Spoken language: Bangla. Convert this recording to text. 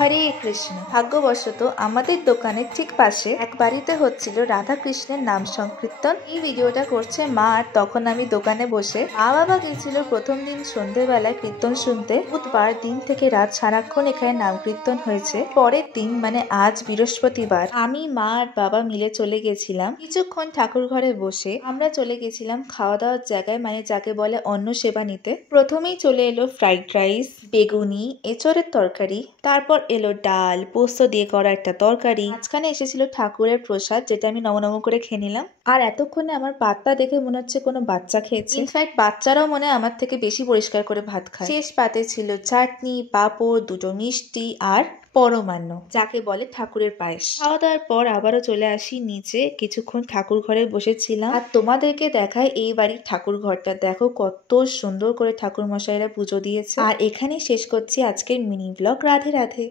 হরে কৃষ্ণ। ভাগ্যবশত আমাদের দোকানের ঠিক পাশে এক বাড়িতে হচ্ছিল রাধা কৃষ্ণের নাম সংকীর্তন। এই ভিডিওটা করছে মা, আর তখন আমি দোকানে বসে। মা বাবা গেছিল প্রথম দিন সন্ধ্যেবেলায় কীর্তন শুনতে। বুধবার দিন থেকে রাত সারাক্ষণ এখানে নাম কীর্তন হয়েছে। পরের দিন মানে আজ বৃহস্পতিবার আমি, মা আর বাবা মিলে চলে গেছিলাম কিছুক্ষণ ঠাকুর ঘরে বসে। আমরা চলে গেছিলাম খাওয়া দাওয়ার জায়গায়, মানে যাকে বলে অন্ন সেবা নিতে। প্রথমেই চলে এলো ফ্রাইড রাইস, বেগুনি, এঁচড়ের তরকারি, তারপর এলো ডাল, পোস্ত দিয়ে করা একটা তরকারি। মাঝখানে এসেছিল ঠাকুরের প্রসাদ, যেটা আমি নম করে খেয়ে নিলাম। আর এতক্ষণে আমার পাতটা দেখে মনে হচ্ছে কোনো বাচ্চা খেয়েছে। ইনফ্যাক্ট বাচ্চারাও মনে হয় আমার থেকে বেশি পরিষ্কার করে ভাত খায়। শেষ পাতে ছিল চাটনি, পাঁপড়, দুটো মিষ্টি আর পরমান্ন, যাকে বলে ঠাকুরের পায়েস। খাওয়া দাওয়ার পর আবারও চলে আসি নিচে, কিছুক্ষণ ঠাকুর ঘরে বসেছিলাম। আর তোমাদেরকে দেখায় এই বাড়ির ঠাকুর ঘরটা। দেখো কত সুন্দর করে ঠাকুর মশাইরা পুজো দিয়েছে। আর এখানে শেষ করছি আজকের মিনি ব্লগ। রাধে রাধে।